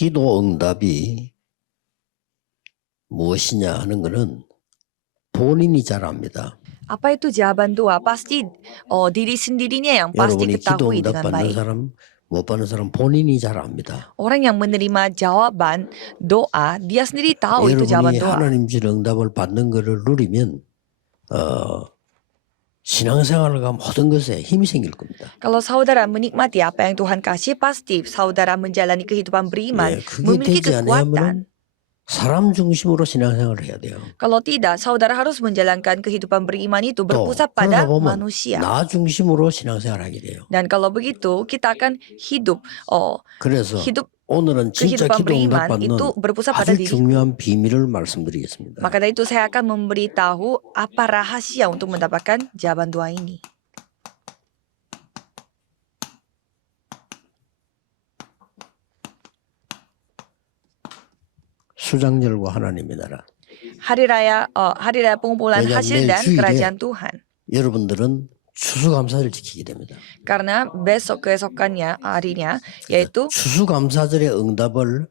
기도 응답이 무엇이냐 하는 것은 본인이 잘 압니다. Apa itu jawaban doa? Pasti diri sendirinya yang pasti 여러분이 기도 ketahui 응답 dengan 받는 baik. 사람, 못 받는 사람 본인이 잘 압니다. Orang yang menerima jawaban doa, dia sendiri tahu itu jawaban 여러분이 doa. 하나님 줄 응답을 받는 것을 누리면 신앙생활과 모든 것에 힘이 생길 겁니다. Kalau saudara menikmati apa yang Tuhan kasih, pasti saudara menjalani kehidupan beriman, 예, 그게 memiliki 되지 않으면 kekuatan. 사람 중심으로 신앙생활을 해야 돼요. Kalau tidak, saudara harus menjalankan kehidupan beriman itu 또 berpusat 그러다 pada 보면 manusia. 나 중심으로 신앙생활을 하게 돼요. Dan kalau begitu, kita akan hidup 그래서 hidup 오늘은 진짜 kehidupan 기도 응답 beriman 받는 itu berpusat pada 아주 diriku. 중요한 비밀을 말씀드리겠습니다. Maka dari itu saya akan memberitahu apa rahasia untuk mendapatkan jawaban doa ini. 수장절과 하나님의 나라. Hari raya pengumpulan 왜냐하면 hasil 내일 dan 주일에 kerajaan Tuhan. 여러분들은 추수감사를 지키게 됩니다. Karena besok keesokannya harinya yaitu 추수감사절의 응답을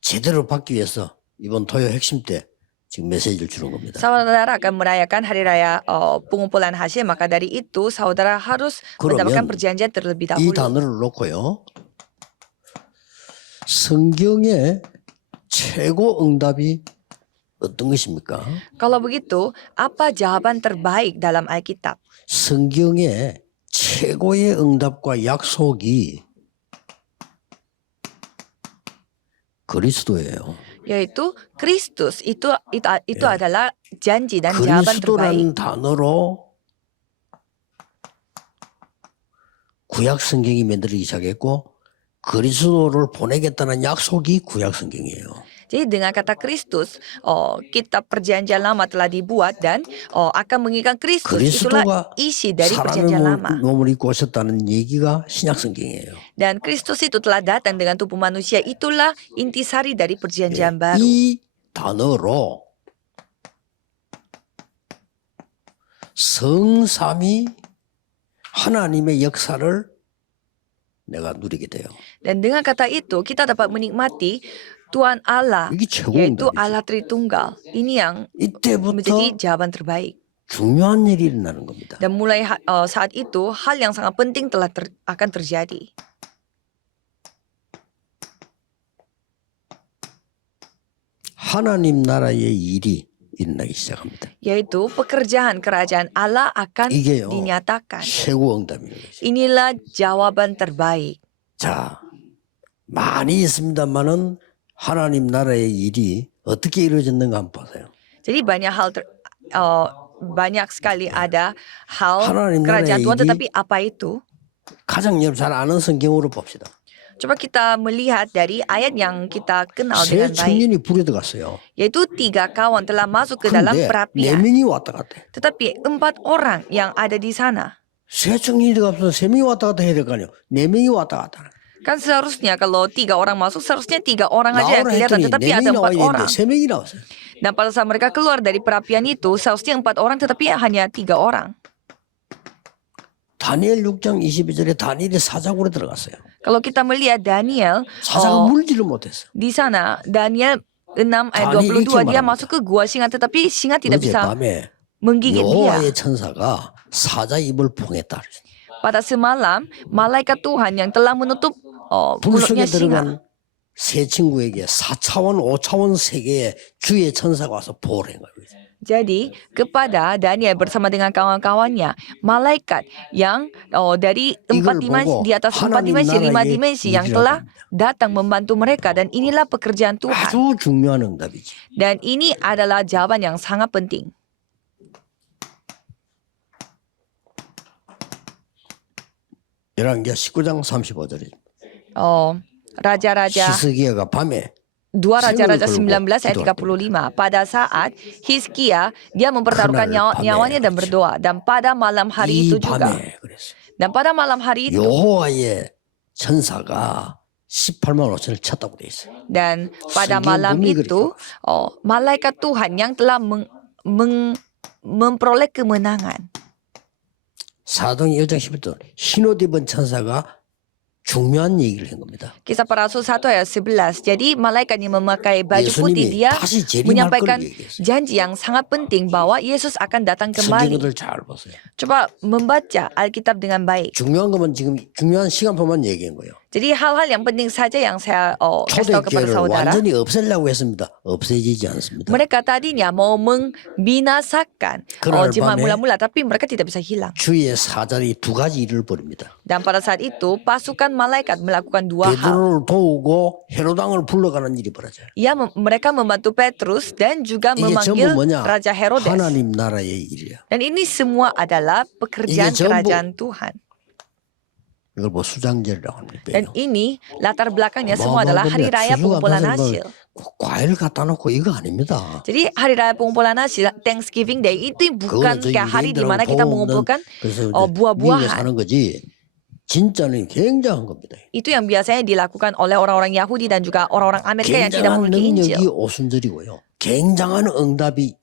제대로 받기 위해서 이번 토요 핵심 때 지금 메시지를 주는 겁니다. saudara akan merayakan hari raya pengumpulan hasil, maka dari itu saudara harus mendapatkan 그러면 perjanjian terlebih 이 dahulu. 단어를 놓고요. 성경의 최고 응답이 어떤 것입니까? Kalau begitu, apa jawaban terbaik dalam Alkitab? 성경의 최고의 응답과 약속이 그리스도예요. Yaitu Kristus. Itu adalah janji dan jawaban terbaik. 그리스도라는 단어로 구약 성경이 만들어지기 시작했고 그리스도를 보내겠다는 약속이 구약 성경이에요. Jadi dengan kata Kristus, kitab perjanjian lama telah dibuat dan akan mengikat Kristus. Itulah 그리스도가 isi dari 사람의 perjanjian lama. 몸을 입고 오셨다는 얘기가 신약 성경이에요. Dan Kristus itu telah datang dengan tubuh manusia. Itulah intisari dari perjanjian baru. 이 단어로 성삼위 하나님의 역사를 내가 누리게 돼요. Dan dengan kata itu kita dapat menikmati Tuhan Allah, 이게 최고 yaitu 응답이죠. Allah Tritunggal. Ini yang 이때부터 menjadi jawaban terbaik. 중요한 일이 일어나는 겁니다. Dan mulai saat itu hal yang sangat penting akan terjadi. 하나님 나라의 일이 일어나기 시작합니다. Yaitu pekerjaan kerajaan Allah akan 이게요. dinyatakan. 최고 응답인 거죠. Inilah jawaban terbaik. 자, 많이 있습니다만은 하나님 나라의 일이 어떻게 이루어졌는가 한번 보세요. Jadi banyak sekali ada hal 하나님 kerajaan 나라의 Tuhan, 일이 tetapi apa itu? 가장 여러분 잘 아는 성경으로 봅시다. Coba kita melihat dari ayat yang kita kenal 세 dengan baik. 청년이 불에 들어갔어요. Yaitu 3 kawan telah masuk ke dalam 근데 네 perapian. 명이 왔다 갔다 해. Tetapi 4 orang yang ada di sana. 세 청년이 들어가서 세 명이 왔다 갔다 해야 될 거 아니에요. 네 명이 왔다 갔다 해. Kan seharusnya kalau 3 orang masuk, seharusnya 3 orang aja yang 나오라 kelihatan. 했더니 Tetapi 네 ada 명이 4 나와야 orang. 되는데 세 명이 나왔어요. Dan pada saat mereka keluar dari perapian itu, seharusnya 4 orang, tetapi hanya 3 orang. 다니엘 6장 22절에 다니엘이 사자굴에 들어갔어요. Kalau kita melihat Daniel, 사자가 물지를 못했어. di sana Daniel 6 ayat Daniel 22 dia 이렇게 masuk ke gua singa, tetapi singa tidak bisa 어젯밤에 menggigit dia. 여호와의 천사가 사자 입을 봉했다. Pada semalam, malaikat Tuhan yang telah menutup 불 속에 mulutnya singa. 들어간 세 친구에게 4차원, 5차원 세계의 주의 천사가 와서 보호를 한 거예요. Jadi kepada Daniel bersama dengan kawan-kawannya, malaikat yang dari 4 이걸 dimensi, 보고 di atas 4 하나님 dimensi, 5 나라의 dimensi yang 일이라고 telah 합니다. datang membantu mereka, dan inilah pekerjaan Tuhan. 아주 중요한 응답이지. Dan ini adalah jawaban yang sangat penting. 열왕기하 19장 35절에 Raja-raja 히스기야가 밤에 2 Raja-Raja Senggol 19 ayat berdoa. 35. Pada saat Hizkia dia mempertaruhkan 그날 밤에 nyawanya dan 그랬어요. berdoa, dan pada malam hari 이 itu juga. 밤에 그랬어요. Dan pada malam hari itu 여호와의 천사가 18만 5천을 쳤다고 돼 있어요. dan pada 성경 malam bunyi itu malaikat Tuhan yang telah memperoleh kemenangan. 사도행 1장 11절 흰옷 입은 천사가 중요한 얘기를 한 겁니다. Kisah para Rasul 1 ayat 11. Jadi malaikat yang memakai baju putih 예수님이 dia 다시 재림할 걸 menyampaikan 얘기했어요. janji yang sangat penting bahwa Yesus akan datang kembali. 성경을 잘 보세요. Coba membaca Alkitab dengan baik. 중요한 것만 지금 중요한 시간표만 얘기한 거예요. Jadi hal-hal yang penting saja yang saya kasih tahu kepada 초대교회를 saudara. 완전히 없애려고 했습니다. 없애지지 않습니다. Mereka tadinya mau membinasakan 그날 jemaat 밤에 mula-mula, tapi mereka tidak bisa hilang. 주의 사자들이 두 가지 일을 벌입니다. Dan pada saat itu pasukan malaikat melakukan dua hal. 베드로를 도우고 헤로당을 불러가는 일이 벌어져요. Mereka membantu Petrus dan juga 이게 전부 memanggil 뭐냐? Raja Herodes. 하나님 나라의 일이에요. Dan ini semua adalah pekerjaan 이게 전부 kerajaan Tuhan. 이걸 뭐 수장절이라고 합니다. Dan ini latar belakangnya semua adalah hari raya pengumpulan hasil. 과일 갖다 놓고 이거 아닙니다. Jadi hari raya pengumpulan hasil, Thanksgiving Day itu bukan kayak hari di mana kita mengumpulkan buah-buahan. 사는 거지. 진짜는 굉장한 겁니다. Itu yang biasanya dilakukan oleh orang-orang Yahudi dan juga orang-orang Amerika yang tidak 굉장한 memiliki 능력이 Injil. 오순절이고요. 굉장한 응답이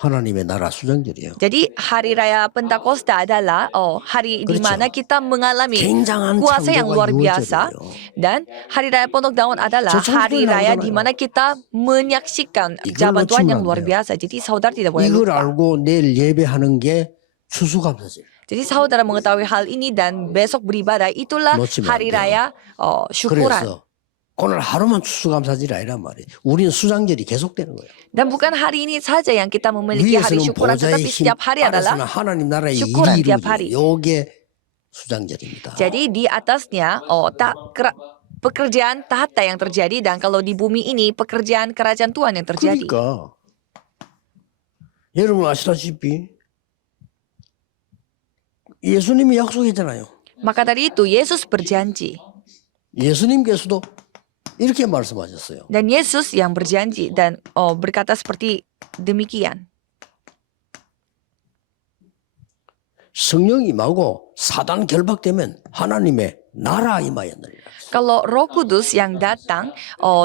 하나님의 나라 수장절이에요. Jadi hari raya Pentakosta adalah hari di 그렇죠. mana kita mengalami 굉장한 kuasa yang luar 창조가 biasa. 이루어져요. Dan hari raya Pondok Daun adalah 저 hari 창조를 raya di 알잖아요. mana kita menyaksikan 이걸 jalan Tuhan yang 놓치면 luar 안 돼요. biasa. Jadi saudara tidak boleh 이걸 lupa. 알고 내일 예배하는 게 추수감사절. Jadi saudara mengetahui hal ini dan besok beribadah itulah 놓치면 hari 안 돼요. raya syukuran. 그래서 오늘 하루만 추수감사절이 아니란 말이에요. 우리는 수장절이 계속되는 거예요. Dan bukan hari ini saja yang kita memiliki hari 위에서는 syukuran, 보좌의 tetapi 힘, setiap hari 아래서는 adalah 하나님 나라의 syukuran 일이 tiap hari. 이루어져요. 요게 수장절입니다. Jadi di atasnya pekerjaan tahta yang terjadi, dan kalau di bumi ini pekerjaan kerajaan Tuhan yang terjadi. 그러니까 여러분 아시다시피 예수님이 약속했잖아요. Maka dari itu Yesus berjanji, 예수님께서도 이렇게 말씀하셨어요. dan Yesus yang berjanji dan berkata seperti demikian. 성령이 임하고 사단 결박되면 하나님의 나라 임하였느니라. Kalau Roh Kudus yang datang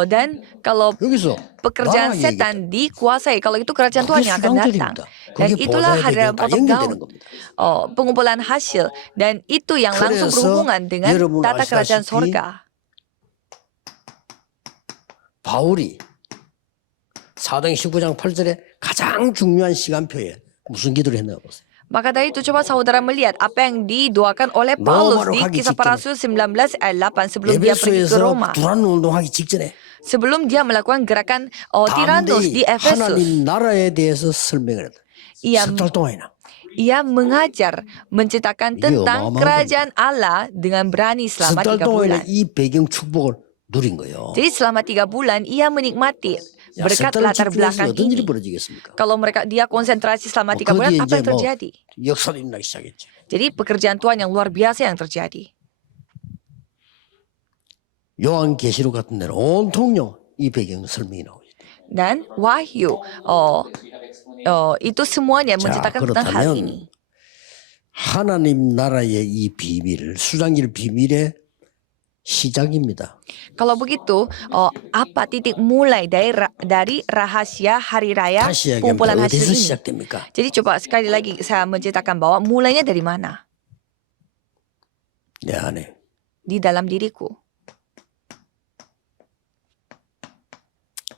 dan kalau 여기서 pekerjaan 나라 setan dikuasai, kalau itu kerajaan Tuhan 그게 yang akan datang. 수장절입니다. Dan 그게 itulah 보좌의 hari 대결 다 Pondok 연결되는 Daun, 겁니다. pengumpulan hasil, dan itu yang langsung 그래서 berhubungan dengan 여러분 tata kerajaan 아시다시피 sorga. 바울이 사도행 19장 8절에 가장 중요한 시간표에 무슨 기도를 했나 보세요. Maka dari itu coba saudara melihat apa yang didoakan oleh Paulus di 가기 Kisah Para Rasul 19 ayat 8 sebelum dia pergi ke 에베소에서 Roma. 두란 운동하기 직전에 Sebelum dia melakukan gerakan Tiranos di 담대히 Efesus. 하나님 나라에 대해서 설명을 했다. Ia, 석 달 동안이나. ia mengajar, menceritakan Iya, tentang mama. kerajaan Allah dengan berani selama 석 달 3 동안에 bulan. 이 배경 축복을 누린 거예요. Jadi selama 3 bulan ia menikmati 야, berkat 석 달을 latar 집중해서 belakang 어떤 일이 ini. 벌어지겠습니까? Kalau dia konsentrasi selama 3 bulan, 거기에 apa 이제 yang terjadi? 역사를 일어나기 시작했죠. Jadi pekerjaan Tuhan yang luar biasa yang terjadi. 요한계시록 같은 데는 온통요 이 배경 설명이 나오죠. Dan Wahyu, itu semuanya menceritakan tentang hal 그렇다면 ini. 하나님 나라의 이 비밀을 수장일 비밀의 시작입니다. Kalau begitu, apa titik mulai dari rahasia hari raya 다시 pengumpulan 얘기하면 hasil 어디서 ini? 시작됩니까? Jadi coba sekali lagi saya menceritakan bahwa mulainya dari mana? 내 안에 Di dalam diriku,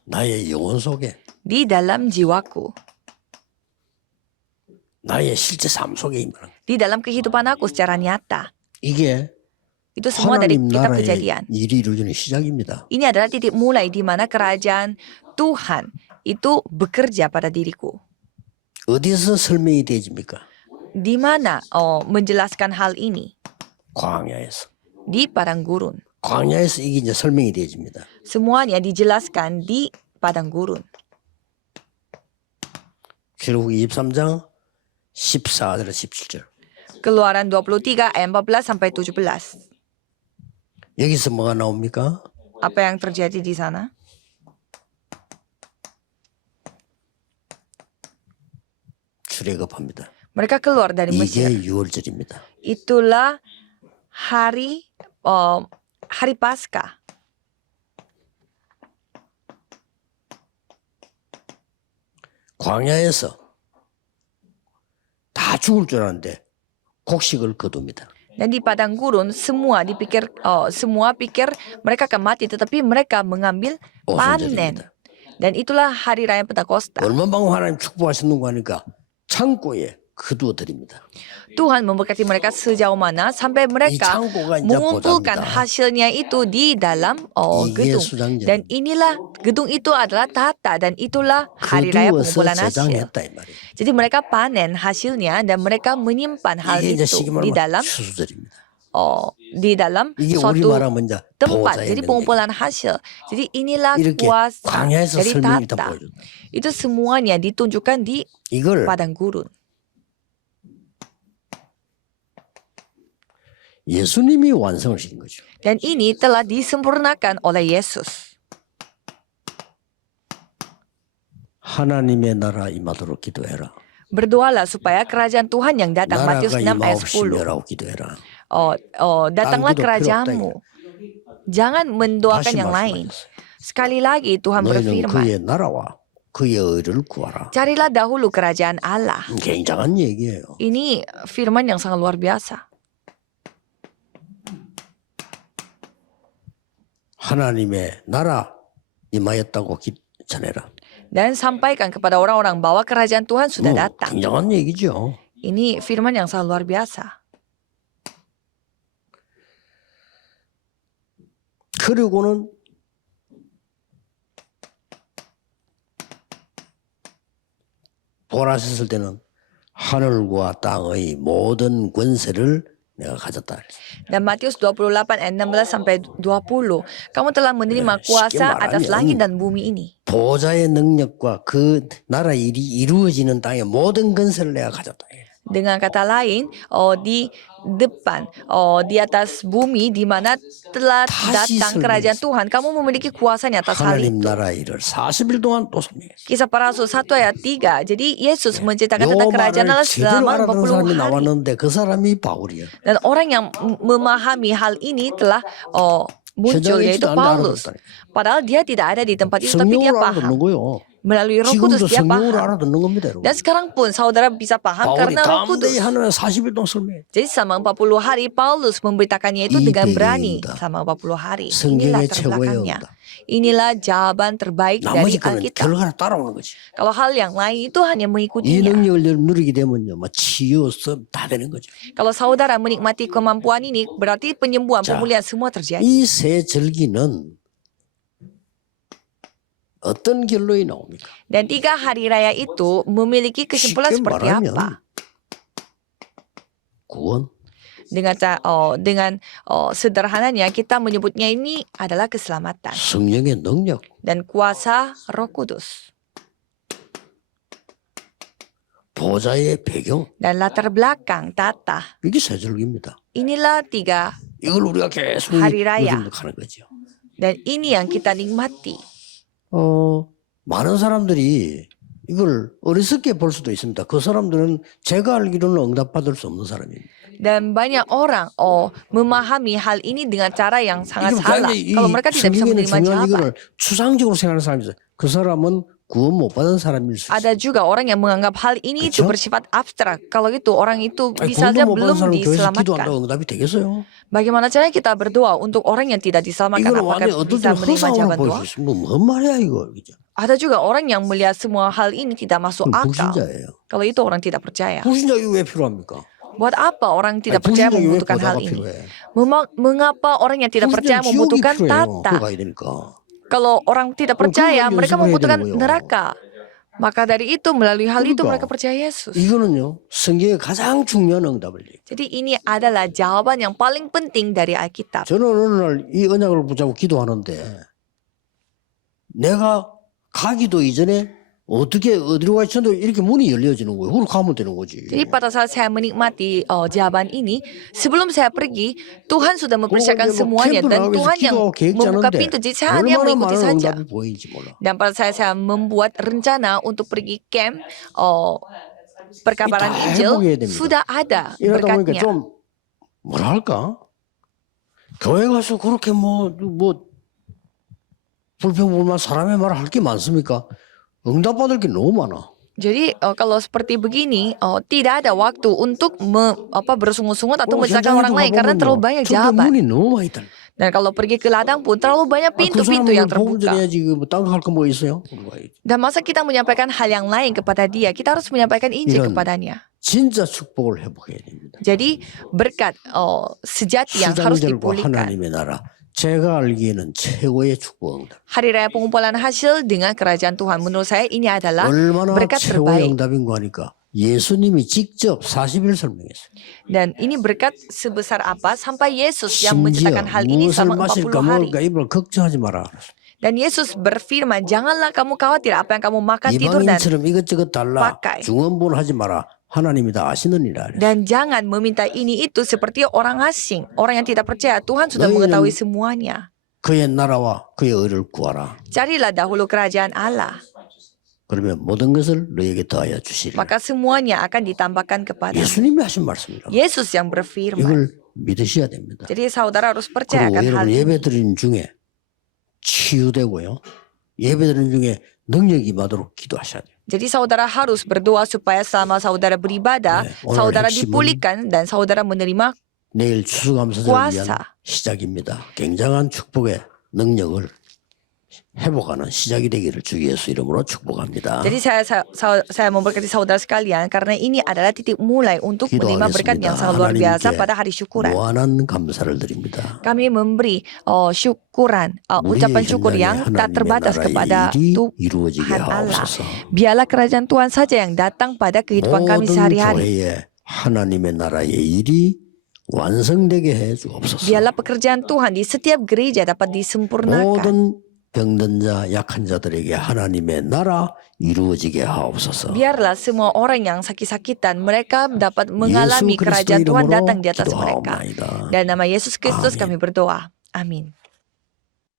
나의 영혼 속에 di dalam jiwaku, 나의 실제 삶 속에 임하는 di dalam kehidupan aku secara nyata. 이게 Itu semua dari 하나님 kitab 나라의 Kejadian. 일이 이루어지는 시작입니다. Ini adalah titik mulai di mana kerajaan Tuhan itu bekerja pada diriku. 어디서 설명이 되집니까? Di mana menjelaskan hal ini? 광야에서. Di padang gurun. 광야에서 이게 이제 설명이 되집니다. Semuanya dijelaskan di padang gurun. 출애굽기 23장 14절 17절. Keluaran 23 ayat 14 sampai 17. 여기서 뭐가 나옵니까? Apa yang terjadi di sana? 출애굽합니다. Mereka keluar dari 이게 Mesir. 6월절입니다. Itulah hari Paskah. 광야에서 다 죽을 줄 알았는데 곡식을 거둡니다. Dan di padang gurun semua pikir mereka akan mati, tetapi mereka mengambil panen. 오순절입니다. Dan itulah hari raya Pentakosta. 얼마만큼 하나님 축복하셨는가 하니까 창고에 거두어 드립니다. Tuhan memberkati mereka sejauh mana sampai mereka 창고가 이제 mengumpulkan 보답니다. hasilnya itu di dalam 이게 gedung. 수장전. Dan inilah gedung itu adalah tahta, dan itulah hari raya 거두어서 pengumpulan hasil. 저장했다 이 말이에요. Jadi mereka panen hasilnya dan mereka menyimpan hal 이게 이제 itu 시기 di 말하면 dalam 추수절입니다. di dalam 이게 suatu 우리말하면 이제 tempat. 보호자의 Jadi 능력. pengumpulan hasil. Jadi inilah 이렇게 kuasa 광야에서 dari 설명이 다 tahta. 보여준다. Itu semuanya ditunjukkan di 이걸 padang gurun. 예수님이 완성을 시킨 거죠. Dan ini telah disempurnakan oleh Yesus. 하나님의 나라 임하도록 기도해라. Berdoalah supaya kerajaan Tuhan yang datang. Matius 나라가 6 ayat 임하옵시 10. 멸하고 기도해라. Datanglah 기도 필요 kerajaanmu. Jangan mendoakan 다시 yang lain. 말씀하셨어요. Sekali lagi Tuhan 너희는 berfirman, 그의 나라와 그의 의를 구하라. carilah dahulu kerajaan Allah. 굉장한 얘기예요. Ini firman yang sangat luar biasa. 하나님의 나라 임하였다고 전해라. Dan sampaikan kepada orang-orang bahwa kerajaan Tuhan sudah datang. 굉장한 얘기죠. Ini firman yang sangat luar biasa. 그리고는 돌아섰을 때는 하늘과 땅의 모든 권세를 내가 가졌다. Dan Matius 28 ayat 16 sampai 20. Kamu telah menerima kuasa atas langit dan bumi ini. 보호자의 능력과 그 나라 일이 이루어지는 땅의 모든 권세를 내가 가졌다. Dengan kata lain, di depan, di atas bumi di mana telah datang kerajaan Tuhan, kamu memiliki kuasanya atas hal 하나님 itu. 나라 일을 40일 동안 또 설명했어요. Kisah para Rasul 1 ayat 3. Jadi Yesus menceritakan 요 tentang kerajaan 말을 Allah 제대로 selama 알아듣는 40 사람이 hari. 나왔는데 그 사람이 바울이야. Dan orang yang memahami hal ini telah muncul, yaitu Paulus. Padahal dia tidak ada di tempat itu, tapi dia 성령으로 paham. 알아듣는 거요. Melalui Roh Kudus 지금도 dia 성령으로 paham. 알아듣는 겁니다, 여러분. Dan sekarang pun saudara bisa paham 바울이 karena Roh Kudus. 담대히 하나님 40일 동안 설명해. Jadi selama 40 hari Paulus memberitakannya itu 이 dengan 배경입니다. berani selama 40 hari. Inilah 성경의 최고의 terbelakangnya. 응답. Inilah jawaban terbaik dari 나머지 거는 Alkitab. 결과를 따라오는 거지. Kalau hal yang lain itu hanya 이 mengikutinya. 능력을 누리게 되면요, 뭐 치유, 섭 다 되는 거죠. Kalau saudara menikmati kemampuan ini, berarti penyembuhan, 자, pemulihan semua terjadi. 이 세 절기는 어떤 결론이 나옵니까? Dan 3 hari raya itu memiliki kesimpulan 쉽게 seperti 말하면 apa? 구원, Dengan sederhananya kita menyebutnya ini adalah keselamatan 성령의 능력, dan kuasa Roh Kudus 보좌의 배경. dan latar belakang tata. 이게 세 절기입니다. Inilah 3 이걸 우리가 계속 hari raya. 하는 거죠. Dan ini yang kita nikmati. 많은 사람들이 이걸 어리석게 볼 수도 있습니다. 그 사람들은 제가 알기로는 응답받을 수 없는 사람입니다. Dan banyak orang memahami hal ini dengan cara yang sangat 이거 salah. 이 Kalau mereka tidak bisa 성경에는 menerima 중요한 jawaban. 이거를 추상적으로 생각하는 사람이 있어요. 그 사람은 구원 못 받은 사람일 수 있어요. Ada juga orang yang menganggap hal ini itu 그쵸? bersifat abstrak. Kalau itu orang itu 아니, bisa 구원도 saja 못 받은 belum 사람 교회에서 diselamatkan. 기도한다고 응답이 되겠어요? Bagaimana caranya kita berdoa untuk orang yang tidak diselamatkan? 이거는 Apakah 완전히 어떨 bisa 때는 menerima 허상으로 jawaban 볼 doa? 수 있어요. 뭔 말이야 이거. 그죠? Ada juga orang yang melihat semua hal ini tidak masuk 그럼 akal. 불신자예요. Kalau itu orang tidak percaya. 불신자 이거 왜 필요합니까? Buat apa orang tidak 아니, percaya 불신자 왜 membutuhkan hal 보좌가 ini? 필요해? Mengapa orang yang tidak percaya 불신자는 지옥이 membutuhkan 필요해요. tata? 그거 가야 되니까. Kalau orang tidak 그럼 percaya, 그걸 mereka 연습을 해야 membutuhkan 되는 거예요. neraka. Maka dari itu melalui hal itu 그러니까 mereka percaya Yesus. 이거는요 성경의 가장 중요한 응답을 얘기해요. Jadi ini adalah jawaban yang paling penting dari Alkitab. 저는 어느 날 이 언약을 붙잡고 기도하는데 내가 가기도 이전에 어떻게 어디로 가 있어도 이렇게 문이 열려지는 거예요. 그걸 가면 되는 거지. Jadi pada saat saya menikmati jawaban ini, sebelum saya pergi, Tuhan sudah mempersiapkan semuanya dan Tuhan yang membuka pintu. Jadi saya hanya 얼마나 mengikuti 많은 saja. 응답이 보이는지 몰라. Dan pada saat saya membuat rencana untuk pergi camp perkabaran 다 Injil, 회복해야 됩니다. sudah ada 이러다 보니까 berkatnya. 좀 뭐라 할까? 교회 가서 그렇게 뭐 불평불만 사람의 말을 할 게 많습니까? 응답받을 게 너무 많아. Jadi kalau seperti begini, tidak ada waktu untuk bersungut-sungut atau 오늘 menceritakan orang 현장에도 lain karena terlalu 가보면요. banyak 저게 jawaban. 문이 너무 많이 있다. Dan kalau pergi ke ladang pun terlalu banyak 그 pintu-pintu yang 사람을 복음 terbuka. 전해야지 딴거 할 거 뭐 있어요? 물어봐야지. Dan masa kita menyampaikan hal yang lain kepada dia, kita harus menyampaikan Injil 이런 kepadanya. 진짜 축복을 회복해야 됩니다. Jadi berkat sejati yang harus 수장절과 dipulihkan. 하나님의 나라 제가 알기에는 최고의 축복 응답. Hari raya pengumpulan hasil dengan kerajaan Tuhan, menurut saya ini adalah 얼마나 berkat 최고의 terbaik. 응답인 거 하니까 예수님이 직접 40일 설명했어요. Dan ini berkat sebesar apa sampai Yesus yang 심지어 menceritakan hal ini 무엇을 selama 40 마실까 hari. 먹을까 이걸 걱정하지 마라. Dan Yesus berfirman, janganlah kamu khawatir apa yang kamu makan, tidur, dan 이방인처럼 이것저것 달라. pakai. 중언부언 하지 마라. 하나님이 다 아시느니라. Dan jangan meminta ini itu seperti orang asing, orang yang tidak percaya. Tuhan sudah 너희는 mengetahui semuanya. 그의 나라와 그의 의를 구하라. Carilah dahulu kerajaan Allah, 그러면 모든 것을 너에게 더하여 주시리라. maka semuanya akan ditambahkan kepada 예수님이 하신 말씀이라고. Yesus yang berfirman. 이걸 믿으셔야 됩니다. Jadi saudara harus percaya 그리고 akan hal 여러분 ini. 예배드리는 중에 치유되고요. 예배드리는 중에 능력이 임하도록 기도하셔야 돼요. Jadi saudara harus berdoa supaya selama saudara beribadah, 네, 오늘 saudara 핵심은 dipulihkan dan saudara menerima 내일 추수감사절을 위한 kuasa. 시작입니다. 굉장한 축복의 능력을 회복하는 시작이 되기를 주 예수 이름으로 축복합니다. Jadi saya memberkati saudara sekalian karena ini adalah titik mulai untuk menerima berkat yang sangat luar biasa pada hari syukuran. 무한한 감사를 드립니다. Kami memberi syukuran, ucapan syukur yang tak terbatas kepada Tuhan Allah. Biarlah kerajaan Tuhan saja yang datang pada kehidupan kami 모든 sehari-hari. 교회에 하나님의 나라의 일이 완성되게 해 주옵소서. Biarlah pekerjaan Tuhan di setiap gereja dapat disempurnakan. 모든 병든 자, 약한 자들에게 하나님의 나라 이루어지게 하옵소서. Biarlah semua orang yang sakit-sakitan mereka dapat mengalami 예수 그리스도 kerajaan Tuhan 이름으로 datang di atas mereka. 기도하옵나이다. Dan nama Yesus Kristus Amin. kami berdoa. Amin.